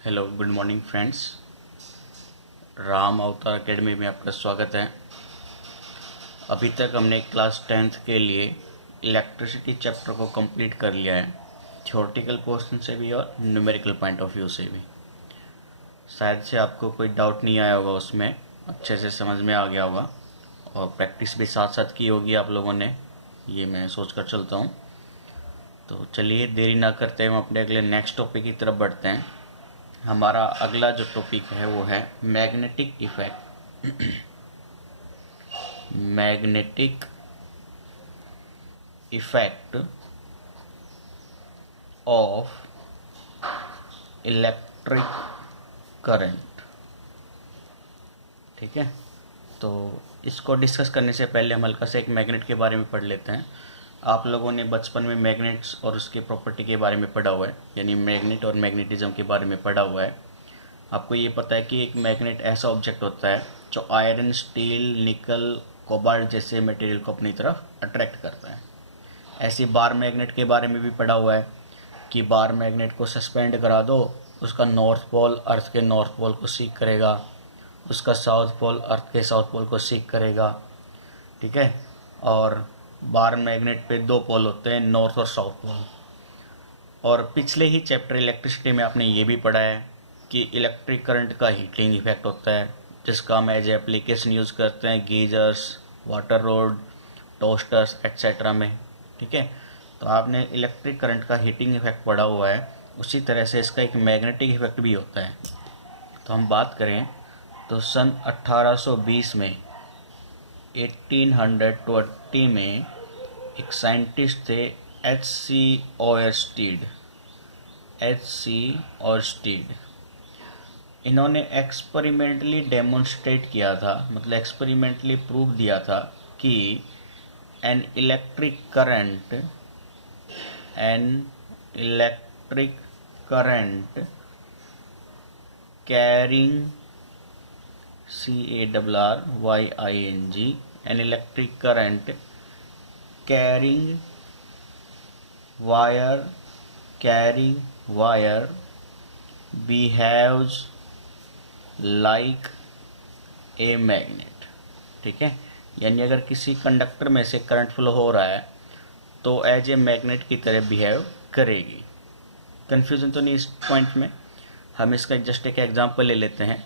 Hello good morning friends. Ram अवतार academy में आपका स्वागत है। अभी तक हमने क्लास 10th के लिए इलेक्ट्रिसिटी चैप्टर को कंप्लीट कर लिया है, थ्योरेटिकल पोर्शन से भी और न्यूमेरिकल पॉइंट ऑफ व्यू से भी। शायद से आपको कोई डाउट नहीं आया होगा, उसमें अच्छे से समझ में आ गया होगा और प्रैक्टिस भी साथ साथ की होगी आप लोगों ने, ये मैं सोच कर चलता हूँ। तो चलिए देरी ना करते हम अपने अगले नेक्स्ट टॉपिक की तरफ बढ़ते हैं। हमारा अगला जो टॉपिक है वो है magnetic effect. Magnetic effect of electric current. ठीक है, तो इसको डिस्कस करने से पहले हम हल्का सा एक मैग्नेट के बारे में पढ़ लेते हैं। आप लोगों ने बचपन में मैग्नेट्स और उसके प्रॉपर्टी के बारे में पढ़ा हुआ है, यानी मैग्नेट और मैग्नेटिज्म के बारे में पढ़ा हुआ है। आपको ये पता है कि एक मैग्नेट ऐसा ऑब्जेक्ट होता है जो आयरन, स्टील, निकल, कोबाल्ट जैसे मटेरियल को अपनी तरफ अट्रैक्ट करता है। ऐसे बार मैग्नेट के बारे में भी पढ़ा हुआ है कि बार मैग्नेट को सस्पेंड करा दो, उसका नॉर्थ पोल अर्थ के नॉर्थ पोल को सीक करेगा, उसका साउथ पोल अर्थ के साउथ पोल को सीक करेगा। ठीक है, और बार मैग्नेट पे दो पोल होते हैं, नॉर्थ और साउथ पोल। और पिछले ही चैप्टर इलेक्ट्रिसिटी में आपने ये भी पढ़ा है कि इलेक्ट्रिक करंट का हीटिंग इफेक्ट होता है, जिसका हम एज एप्लीकेशन यूज़ करते हैं geysers, water road, toasters etcetera में। ठीक है, तो आपने इलेक्ट्रिक करंट का हीटिंग इफेक्ट पढ़ा हुआ है, उसी तरह से इसका एक मैग्नेटिक इफेक्ट भी होता है। तो हम बात करें तो सन 1820 में 1820 में एक साइंटिस्ट थे एच सी ऑयरस्टीड। इन्होंने एक्सपेरिमेंटली डेमोन्स्ट्रेट किया था, मतलब एक्सपेरिमेंटली प्रूव दिया था कि an electric current carrying CARRYING an electric current carrying wire behaves like a magnet. ठीक है, यानी अगर किसी कंडक्टर में से करंट फ्लो हो रहा है तो एज ए मैग्नेट की तरह बिहेव करेगी। कन्फ्यूजन तो नहीं इस पॉइंट में। हम इसका जस्ट एक एग्जांपल ले लेते हैं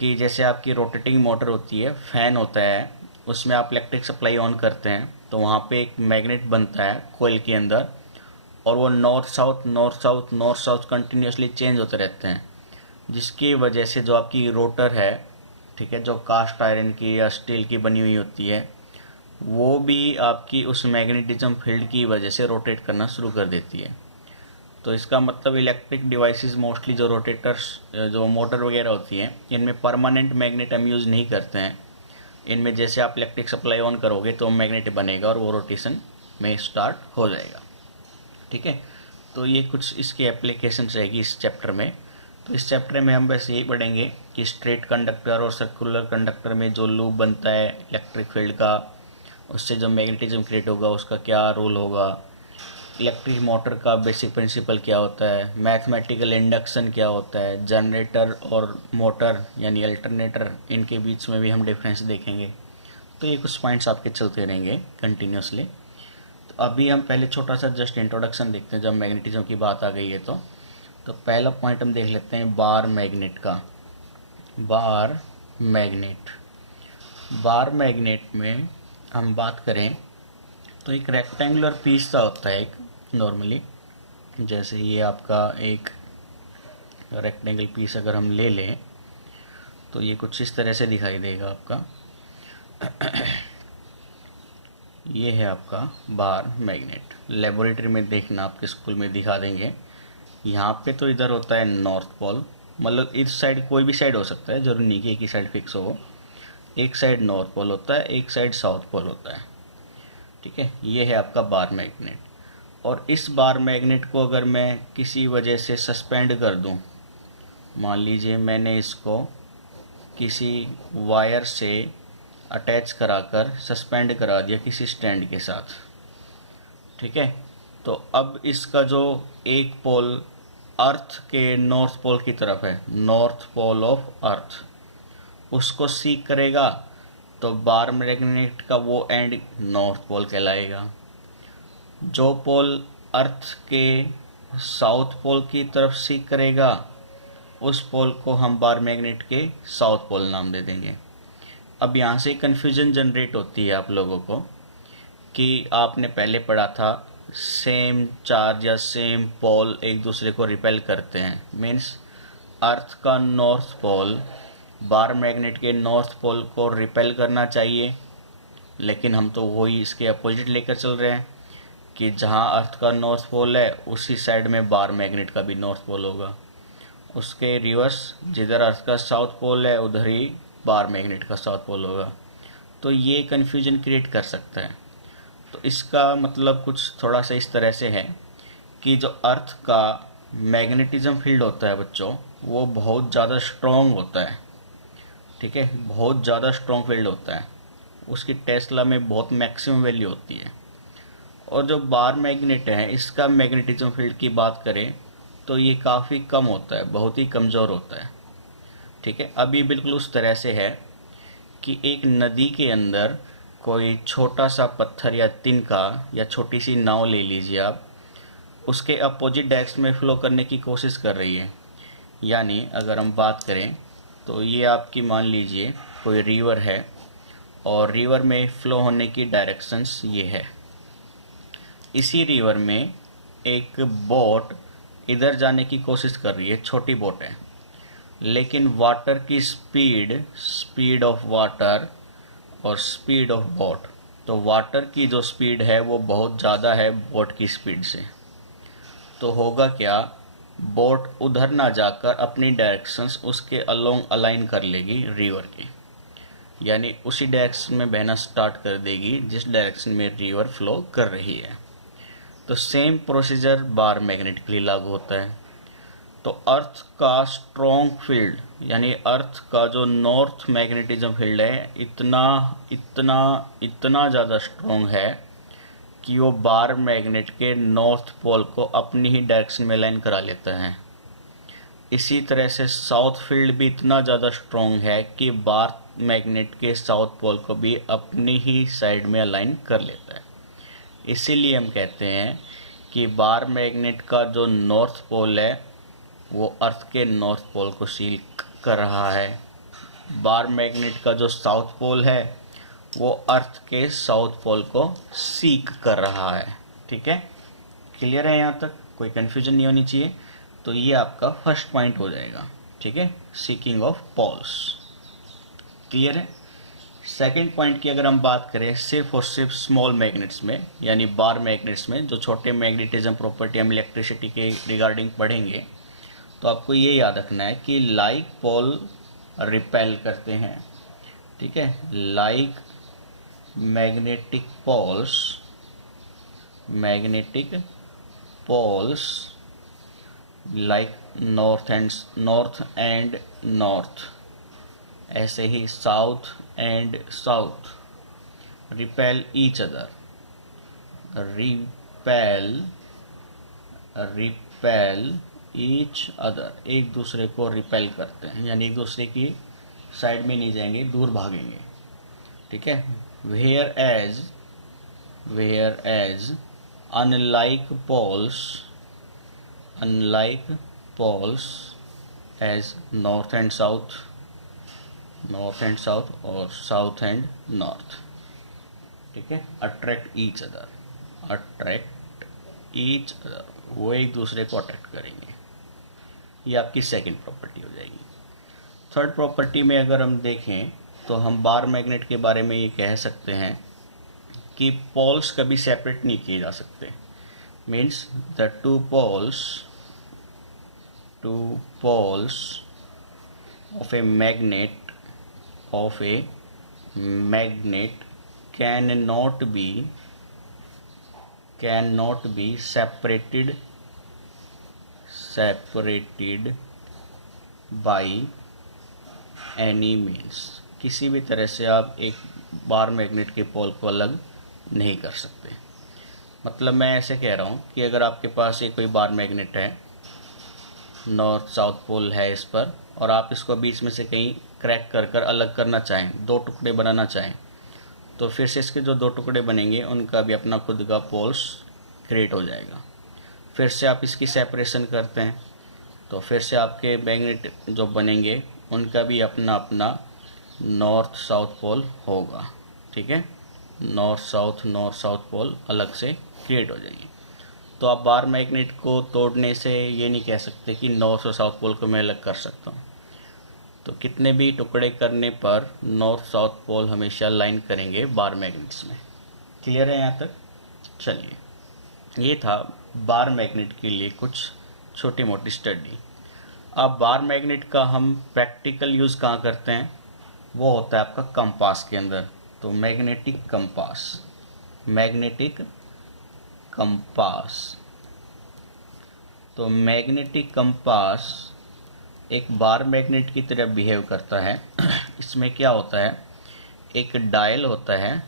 कि जैसे आपकी रोटेटिंग मोटर होती है, फैन होता है, उसमें आप इलेक्ट्रिक सप्लाई ऑन करते हैं तो वहाँ पे एक मैग्नेट बनता है कोयल के अंदर, और वो नॉर्थ साउथ कंटिन्यूसली चेंज होते रहते हैं, जिसकी वजह से जो आपकी रोटर है, ठीक है, जो कास्ट आयरन की या स्टील की बनी हुई होती है, वो भी आपकी उस मैग्नेटिज्म फील्ड की वजह से रोटेट करना शुरू कर देती है। तो इसका मतलब इलेक्ट्रिक डिवाइसेस मोस्टली जो रोटेटर्स, जो मोटर वगैरह होती हैं, इनमें परमानेंट मैग्नेट हम यूज़ नहीं करते हैं। इनमें जैसे आप इलेक्ट्रिक सप्लाई ऑन करोगे तो मैग्नेट बनेगा और वो रोटेशन में स्टार्ट हो जाएगा। ठीक है, तो ये कुछ इसकी एप्लीकेशन रहेगी इस चैप्टर में। तो इस चैप्टर में हम बस यही पढ़ेंगे कि स्ट्रेट कंडक्टर और सर्कुलर कंडक्टर में जो लूप बनता है इलेक्ट्रिक फील्ड का, उससे जो मैग्नेटिज्म क्रिएट होगा उसका क्या रोल होगा, इलेक्ट्रिक मोटर का बेसिक प्रिंसिपल क्या होता है, मैथमेटिकल इंडक्शन क्या होता है, जनरेटर और मोटर यानी अल्टरनेटर, इनके बीच में भी हम डिफरेंस देखेंगे। तो ये कुछ पॉइंट्स आपके चलते रहेंगे कंटिन्यूसली। तो अभी हम पहले छोटा सा जस्ट इंट्रोडक्शन देखते हैं, जब मैग्नेटिज्म की बात आ गई है तो पहला पॉइंट हम देख लेते हैं बार मैग्नेट का। बार मैग्नेट में हम बात करें तो एक रेक्टेंगुलर पीस सा होता है, एक नॉर्मली जैसे ये आपका एक रेक्टेंगल पीस अगर हम ले लें तो ये कुछ इस तरह से दिखाई देगा आपका। ये है आपका बार मैग्नेट। लेबोरेटरी में देखना, आपके स्कूल में दिखा देंगे। यहाँ पे तो इधर होता है नॉर्थ पोल, मतलब इस साइड कोई भी साइड हो सकता है, जरूरी नहीं कि एक ही साइड फिक्स हो। एक साइड नॉर्थ पोल होता है, एक साइड साउथ पोल होता है। ठीक है, ये है आपका बार मैग्नेट। और इस बार मैग्नेट को अगर मैं किसी वजह से सस्पेंड कर दूं, मान लीजिए मैंने इसको किसी वायर से अटैच कराकर सस्पेंड करा दिया किसी स्टैंड के साथ। ठीक है, तो अब इसका जो एक पोल अर्थ के नॉर्थ पोल की तरफ है, नॉर्थ पोल ऑफ अर्थ, उसको सीक करेगा तो बार मैग्नेट का वो एंड नॉर्थ पोल कहलाएगा। जो पोल अर्थ के साउथ पोल की तरफ सीक करेगा उस पोल को हम बार मैग्नेट के साउथ पोल नाम दे देंगे। अब यहाँ से कन्फ्यूजन जनरेट होती है आप लोगों को कि आपने पहले पढ़ा था सेम चार्ज या सेम पोल एक दूसरे को रिपेल करते हैं, मीन्स अर्थ का नॉर्थ पोल बार मैग्नेट के नॉर्थ पोल को रिपेल करना चाहिए, लेकिन हम तो वही इसके अपोजिट लेकर चल रहे हैं कि जहाँ अर्थ का नॉर्थ पोल है उसी साइड में बार मैग्नेट का भी नॉर्थ पोल होगा, उसके रिवर्स जिधर अर्थ का साउथ पोल है उधर ही बार मैग्नेट का साउथ पोल होगा। तो ये कन्फ्यूजन क्रिएट कर सकता है। तो इसका मतलब कुछ थोड़ा सा इस तरह से है कि जो अर्थ का मैग्नेटिज्म फील्ड होता है बच्चों, वो बहुत ज़्यादा स्ट्रॉन्ग होता है, ठीक है, बहुत ज़्यादा स्ट्रॉन्ग फील्ड होता है, उसकी टेस्ला में बहुत मैक्सिमम वैल्यू होती है। और जो बार मैग्नेट है इसका मैग्नेटिज्म फील्ड की बात करें तो ये काफ़ी कम होता है, बहुत ही कमज़ोर होता है, ठीक है। अभी बिल्कुल उस तरह से है कि एक नदी के अंदर कोई छोटा सा पत्थर या तिनका या छोटी सी नाव ले लीजिए आप, उसके अपोजिट डायरेक्शन में फ़्लो करने की कोशिश कर रही है। यानी अगर हम बात करें तो ये आपकी मान लीजिए कोई रिवर है और रिवर में फ़्लो होने की डायरेक्शंस ये है। इसी रिवर में एक बोट इधर जाने की कोशिश कर रही है, छोटी बोट है, लेकिन वाटर की स्पीड ऑफ वाटर और स्पीड ऑफ बोट, तो वाटर की जो स्पीड है वो बहुत ज़्यादा है बोट की स्पीड से। तो होगा क्या, बोट उधर ना जाकर अपनी डायरेक्शंस उसके अलोंग अलाइन कर लेगी रिवर की, यानी उसी डायरेक्शन में बहना स्टार्ट कर देगी जिस डायरेक्शन में रिवर फ्लो कर रही है। तो सेम प्रोसीजर बार मैग्नेट के लिए लागू होता है। तो अर्थ का स्ट्रॉन्ग फील्ड यानी अर्थ का जो नॉर्थ मैग्नेटिज्म फील्ड है इतना इतना इतना ज़्यादा स्ट्रॉन्ग है कि वो बार मैग्नेट के नॉर्थ पोल को अपनी ही डायरेक्शन में लाइन करा लेता है। इसी तरह से साउथ फील्ड भी इतना ज़्यादा स्ट्रॉन्ग है कि बार मैग्नेट के साउथ पोल को भी अपनी ही साइड में अलाइन कर लेता है। इसीलिए हम कहते हैं कि बार मैग्नेट का जो नॉर्थ पोल है वो अर्थ के नॉर्थ पोल को सील कर रहा है, बार मैग्नेट का जो साउथ पोल है वो अर्थ के साउथ पोल को सीक कर रहा है। ठीक है, क्लियर है? यहाँ तक कोई कन्फ्यूजन नहीं होनी चाहिए। तो ये आपका फर्स्ट पॉइंट हो जाएगा, ठीक है, सीकिंग ऑफ पोल्स। क्लियर है? सेकंड पॉइंट की अगर हम बात करें सिर्फ और सिर्फ स्मॉल मैग्नेट्स में यानी बार मैग्नेट्स में, जो छोटे मैग्नेटिज्म प्रॉपर्टी हम इलेक्ट्रिसिटी के रिगार्डिंग पढ़ेंगे, तो आपको ये याद रखना है कि लाइक पोल रिपेल करते हैं, ठीक है, like magnetic poles like north and north, ऐसे ही south and south repel each other, repel each other, एक दूसरे को रिपेल करते हैं, यानी एक दूसरे की साइड में नहीं जाएंगे, दूर भागेंगे, ठीक है। Whereas unlike poles as north and south और साउथ एंड नॉर्थ, ठीक है, अट्रैक्ट ईच अदर, वो एक दूसरे को अट्रैक्ट करेंगे। ये आपकी सेकंड प्रॉपर्टी हो जाएगी। थर्ड प्रॉपर्टी में अगर हम देखें तो हम बार मैग्नेट के बारे में ये कह सकते हैं कि पोल्स कभी सेपरेट नहीं किए जा सकते। Means the two poles of a magnet cannot be separated by any means। किसी भी तरह से आप एक बार मैग्नेट के पोल को अलग नहीं कर सकते। मतलब मैं ऐसे कह रहा हूँ कि अगर आपके पास एक कोई बार मैग्नेट है नॉर्थ साउथ पोल है इस पर, और आप इसको बीच में से कहीं क्रैक कर कर अलग करना चाहें, दो टुकड़े बनाना चाहें, तो फिर से इसके जो दो टुकड़े बनेंगे उनका भी अपना खुद का पोल्स क्रिएट हो जाएगा। फिर से आप इसकी सेपरेशन करते हैं तो फिर से आपके मैग्नेट जो बनेंगे उनका भी अपना अपना नॉर्थ साउथ पोल होगा। ठीक है, नॉर्थ साउथ पोल अलग से क्रिएट हो जाएंगे। तो आप बार मैग्नेट को तोड़ने से ये नहीं कह सकते कि नॉर्थ और साउथ पोल को मैं अलग कर सकता हूँ। तो कितने भी टुकड़े करने पर नॉर्थ साउथ पोल हमेशा लाइन करेंगे बार मैग्नेट्स में। क्लियर है यहाँ तक? चलिए, ये था बार मैग्नेट के लिए कुछ छोटी मोटी स्टडी। अब बार मैग्नेट का हम प्रैक्टिकल यूज़ कहाँ करते हैं, वो होता है आपका कंपास के अंदर। तो मैग्नेटिक कंपास, तो मैग्नेटिक कंपास एक बार मैग्नेट की तरह बिहेव करता है। इसमें क्या होता है, एक डायल होता है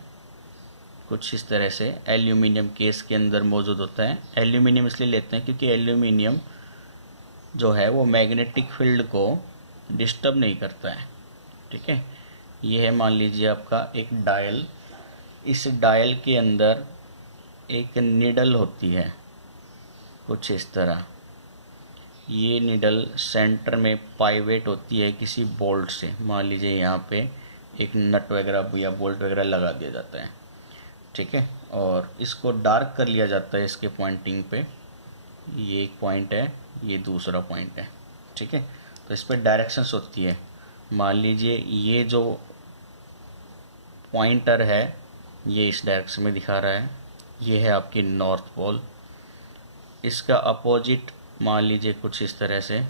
कुछ इस तरह से, एल्यूमिनियम केस के अंदर मौजूद होता है। एल्यूमिनियम इसलिए लेते हैं क्योंकि एल्यूमिनियम जो है वो मैग्नेटिक फील्ड को डिस्टर्ब नहीं करता है। ठीक है, ये है मान लीजिए आपका एक डायल। इस डायल के अंदर एक निडल होती है कुछ इस तरह। ये निडल सेंटर में पाइवेट होती है किसी बोल्ट से। मान लीजिए यहाँ पे एक नट वगैरह या बोल्ट वगैरह लगा दिया जाता है। ठीक है, और इसको डार्क कर लिया जाता है इसके पॉइंटिंग पे। ये एक पॉइंट है, ये दूसरा पॉइंट है। ठीक है, तो इस पर डायरेक्शंस होती है। मान लीजिए ये जो पॉइंटर है ये इस डायरेक्शन में दिखा रहा है, ये है आपकी नॉर्थ पोल। इसका अपोजिट मान लीजिए कुछ इस तरह से,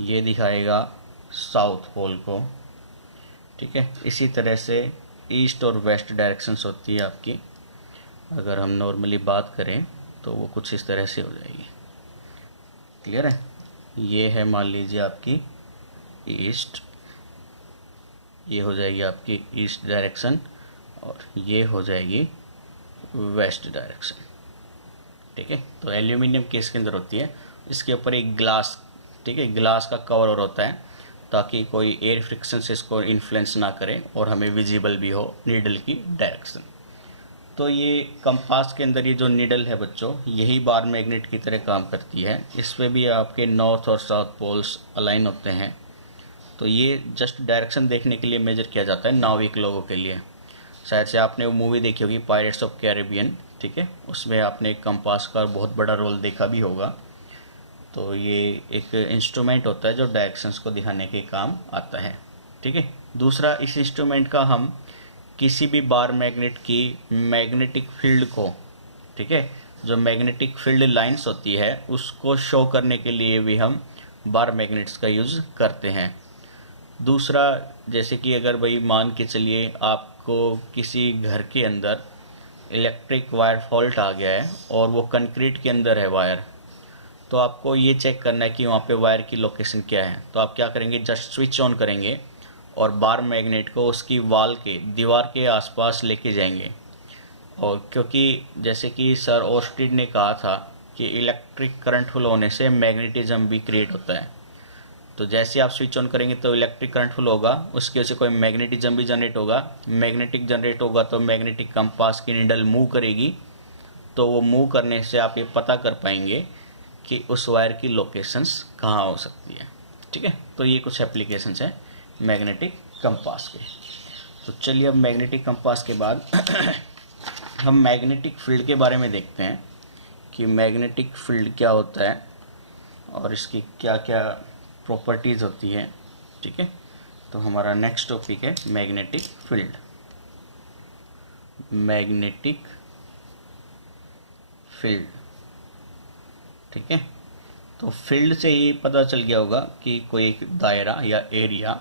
ये दिखाएगा साउथ पोल को। ठीक है, इसी तरह से ईस्ट और वेस्ट डायरेक्शंस होती है आपकी। अगर हम नॉर्मली बात करें तो वो कुछ इस तरह से हो जाएगी। क्लियर है? ये है मान लीजिए आपकी ईस्ट, ये हो जाएगी आपकी ईस्ट डायरेक्शन, और ये हो जाएगी वेस्ट डायरेक्शन। ठीक है, तो एल्यूमिनियम केस के अंदर होती है। इसके ऊपर एक ग्लास, ठीक है, ग्लास का कवर और होता है ताकि कोई एयर फ्रिक्शन से इसको इन्फ्लुएंस ना करे और हमें विजिबल भी हो नीडल की डायरेक्शन। तो ये कंपास के अंदर ये जो नीडल है बच्चों, यही बार मैग्नेट की तरह काम करती है। इस पर भी आपके नॉर्थ और साउथ पोल्स अलाइन होते हैं। तो ये जस्ट डायरेक्शन देखने के लिए मेजर किया जाता है नाविक लोगों के लिए। शायद से आपने वो मूवी देखी होगी पायरेट्स ऑफ कैरेबियन। ठीक है, उसमें आपने कंपास का बहुत बड़ा रोल देखा भी होगा। तो ये एक इंस्ट्रूमेंट होता है जो डायरेक्शंस को दिखाने के काम आता है। ठीक है, दूसरा, इस इंस्ट्रूमेंट का हम किसी भी बार मैग्नेट की मैग्नेटिक फील्ड को, ठीक है, जो मैग्नेटिक फील्ड लाइंस होती है उसको शो करने के लिए भी हम बार मैग्नेट्स का यूज़ करते हैं। दूसरा, जैसे कि अगर भाई मान के चलिए आपको किसी घर के अंदर इलेक्ट्रिक वायर फॉल्ट आ गया है और वो कंक्रीट के अंदर है वायर, तो आपको ये चेक करना है कि वहाँ पे वायर की लोकेशन क्या है। तो आप क्या करेंगे, जस्ट स्विच ऑन करेंगे और बार मैग्नेट को उसकी वाल के, दीवार के आसपास लेके जाएंगे। और क्योंकि जैसे कि सर ओस्टिड ने कहा था कि इलेक्ट्रिक करंट फ्लो होने से मैग्नेटिज्म भी क्रिएट होता है। तो जैसे आप स्विच ऑन करेंगे तो इलेक्ट्रिक करंट फ्लो होगा, उसकी वजह से कोई मैग्नेटिज्म भी जनरेट होगा। मैग्नेटिक जनरेट होगा तो मैग्नेटिक कंपास की नीडल मूव करेगी। तो वो मूव करने से आप ये पता कर पाएंगे कि उस वायर की लोकेशंस कहाँ हो सकती है। ठीक है, तो ये कुछ एप्लीकेशंस हैं मैग्नेटिक कंपास के। तो चलिए अब मैग्नेटिक कंपास के बाद हम मैग्नेटिक फील्ड के बारे में देखते हैं कि मैग्नेटिक फील्ड क्या होता है और इसकी क्या क्या प्रॉपर्टीज़ होती है। ठीक है, तो हमारा नेक्स्ट टॉपिक है मैग्नेटिक फील्ड। मैग्नेटिक फील्ड, ठीक है, तो फील्ड से ही पता चल गया होगा कि कोई एक दायरा या एरिया,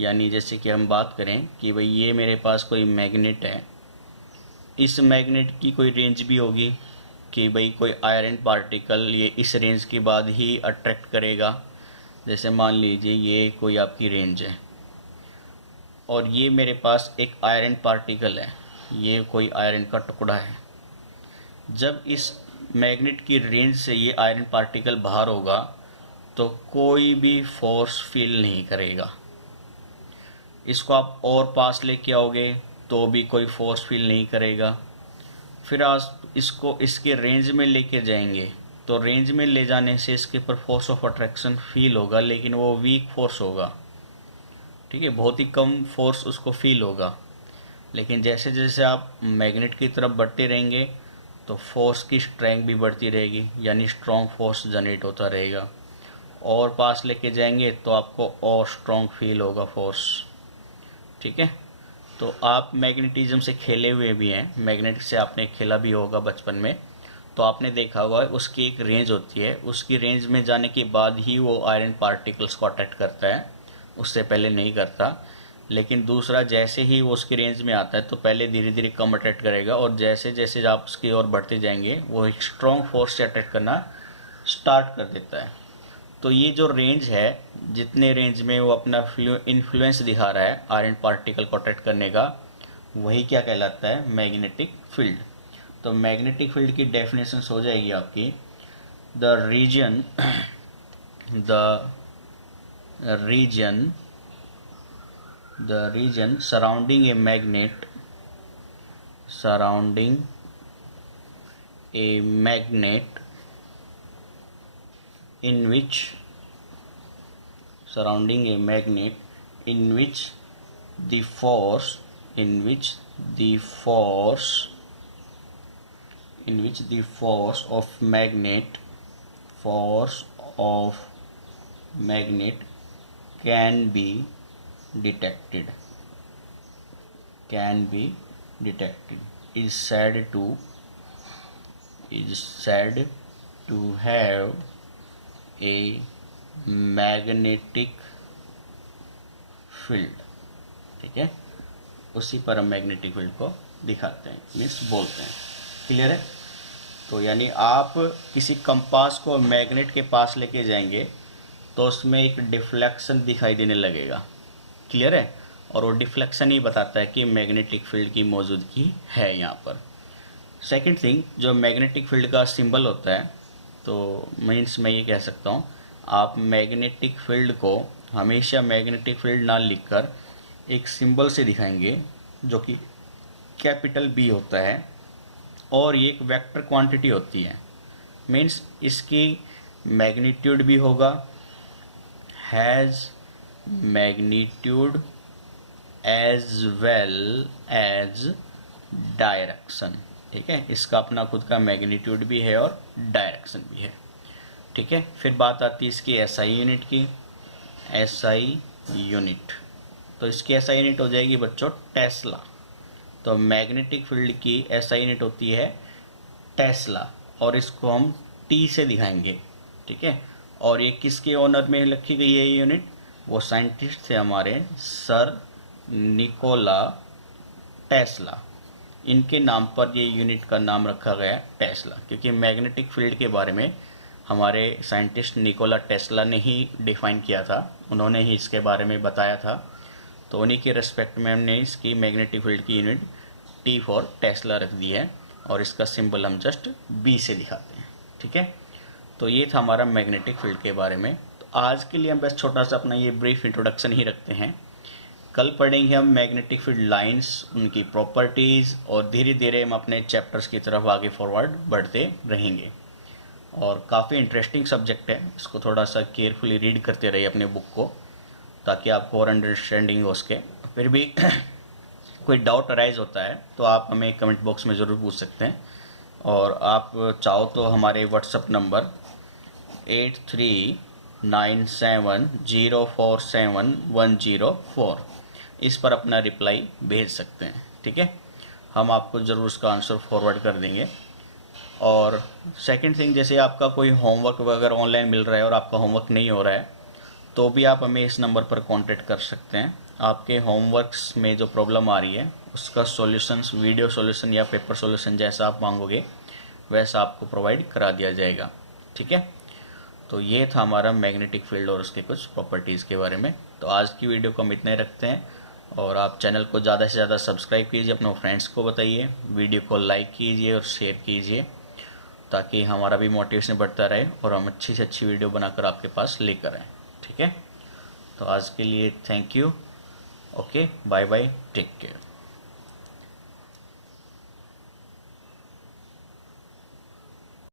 यानी जैसे कि हम बात करें कि भाई ये मेरे पास कोई मैग्नेट है, इस मैग्नेट की कोई रेंज भी होगी कि भाई कोई आयरन पार्टिकल ये इस रेंज के बाद ही अट्रैक्ट करेगा। जैसे मान लीजिए ये कोई आपकी रेंज है और ये मेरे पास एक आयरन पार्टिकल है, ये कोई आयरन का टुकड़ा है। जब इस मैग्नेट की रेंज से ये आयरन पार्टिकल बाहर होगा तो कोई भी फोर्स फील नहीं करेगा। इसको आप और पास लेके आओगे तो भी कोई फोर्स फील नहीं करेगा। फिर आप इसको इसके रेंज में लेके जाएंगे तो रेंज में ले जाने से इसके ऊपर फोर्स ऑफ अट्रैक्शन फील होगा, लेकिन वो वीक फोर्स होगा। ठीक है, बहुत ही कम फोर्स उसको फील होगा। लेकिन जैसे जैसे आप मैग्नेट की तरफ बढ़ते रहेंगे तो फोर्स की स्ट्रेंथ भी बढ़ती रहेगी, यानी स्ट्रॉन्ग फोर्स जनरेट होता रहेगा। और पास लेके जाएंगे तो आपको और स्ट्रॉन्ग फील होगा फोर्स। ठीक है, तो आप मैग्नेटिज्म से खेले हुए भी हैं, मैग्नेट से आपने खेला भी होगा बचपन में, तो आपने देखा होगा उसकी एक रेंज होती है, उसकी रेंज में जाने के बाद ही वो आयरन पार्टिकल्स को अट्रैक्ट करता है, उससे पहले नहीं करता। लेकिन दूसरा, जैसे ही वो उसकी रेंज में आता है तो पहले धीरे धीरे कम अट्रैक्ट करेगा, और जैसे जैसे आप उसकी ओर बढ़ते जाएंगे वो एक स्ट्रॉन्ग फोर्स से अट्रैक्ट करना स्टार्ट कर देता है। तो ये जो रेंज है, जितने रेंज में वो अपना इन्फ्लुएंस दिखा रहा है आयरन पार्टिकल को अट्रैक्ट करने का, वही क्या कहलाता है, मैग्नेटिक फील्ड। तो मैग्नेटिक फील्ड की डेफिनेशन हो जाएगी आपकी, the region surrounding a magnet in which the force of magnet can be detected is said to have a magnetic field। ठीक है, उसी पर हम मैग्नेटिक फील्ड को दिखाते हैं, मीन्स बोलते हैं। क्लियर है? तो यानी आप किसी कंपास को मैग्नेट के पास लेके जाएंगे तो उसमें एक डिफ्लेक्शन दिखाई देने लगेगा। क्लियर है? और वो डिफ्लेक्शन ही बताता है कि मैग्नेटिक फील्ड की मौजूदगी है यहाँ पर। सेकंड थिंग, जो मैग्नेटिक फील्ड का सिंबल होता है, तो मीन्स मैं ये कह सकता हूँ, आप मैग्नेटिक फील्ड को हमेशा मैग्नेटिक फील्ड ना लिखकर एक सिंबल से दिखाएंगे जो कि कैपिटल बी होता है, और ये एक वेक्टर क्वांटिटी होती है। मीन्स इसकी मैग्नीट्यूड भी होगा, has magnitude as well as direction. ठीक है, इसका अपना खुद का मैग्नीट्यूड भी है और डायरेक्शन भी है। ठीक है, फिर बात आती है इसकी एसआई यूनिट की। एसआई यूनिट, तो इसकी एसआई यूनिट हो जाएगी बच्चों टेस्ला। तो मैग्नेटिक फील्ड की एसआई यूनिट होती है टेस्ला, और इसको हम टी से दिखाएंगे। ठीक है, और ये किसके ऑनर में रखी गई है ये यूनिट? वो साइंटिस्ट थे हमारे सर निकोला टेस्ला, इनके नाम पर ये यूनिट का नाम रखा गया टेस्ला, क्योंकि मैग्नेटिक फील्ड के बारे में हमारे साइंटिस्ट निकोला टेस्ला ने ही डिफाइन किया था, उन्होंने ही इसके बारे में बताया था। तो उन्हीं के रेस्पेक्ट में हमने इसकी मैग्नेटिक फील्ड की यूनिट टी फॉर टेस्ला रख दी है, और इसका सिंबल हम जस्ट बी से दिखाते हैं। ठीक है, तो ये था हमारा मैग्नेटिक फील्ड के बारे में। तो आज के लिए हम बस छोटा सा अपना ये ब्रीफ इंट्रोडक्शन ही रखते हैं। कल पढ़ेंगे हम मैग्नेटिक फील्ड लाइंस, उनकी प्रॉपर्टीज़, और धीरे धीरे हम अपने चैप्टर्स की तरफ आगे फॉरवर्ड बढ़ते रहेंगे। और काफ़ी इंटरेस्टिंग सब्जेक्ट है, इसको थोड़ा सा केयरफुली रीड करते रहिए अपने बुक को, ताकि आपको और अंडरस्टैंडिंग हो सके। फिर भी कोई डाउट अराइज होता है तो आप हमें कमेंट बॉक्स में ज़रूर पूछ सकते हैं, और आप चाहो तो हमारे व्हाट्सएप नंबर 8397047104 इस पर अपना रिप्लाई भेज सकते हैं। ठीक है, हम आपको ज़रूर उसका आंसर फॉरवर्ड कर देंगे। और सेकंड थिंग, जैसे आपका कोई होमवर्क वगैरह ऑनलाइन मिल रहा है और आपका होमवर्क नहीं हो रहा है, तो भी आप हमें इस नंबर पर कांटेक्ट कर सकते हैं। आपके होमवर्क्स में जो प्रॉब्लम आ रही है उसका सॉल्यूशंस, वीडियो सॉल्यूशन या पेपर सॉल्यूशन जैसा आप मांगोगे वैसा आपको प्रोवाइड करा दिया जाएगा। ठीक है, तो ये था हमारा मैग्नेटिक फील्ड और उसके कुछ प्रॉपर्टीज़ के बारे में। तो आज की वीडियो को हम इतना ही रखते हैं, और आप चैनल को ज़्यादा से ज़्यादा सब्सक्राइब कीजिए, अपने फ्रेंड्स को बताइए, वीडियो को लाइक कीजिए और शेयर कीजिए। ताकि हमारा भी मोटिवेशन बढ़ता रहे और हम अच्छी से अच्छी वीडियो बनाकर आपके पास लेकर आएँ। ठीक है, तो आज के लिए thank you. Okay, bye bye, take care.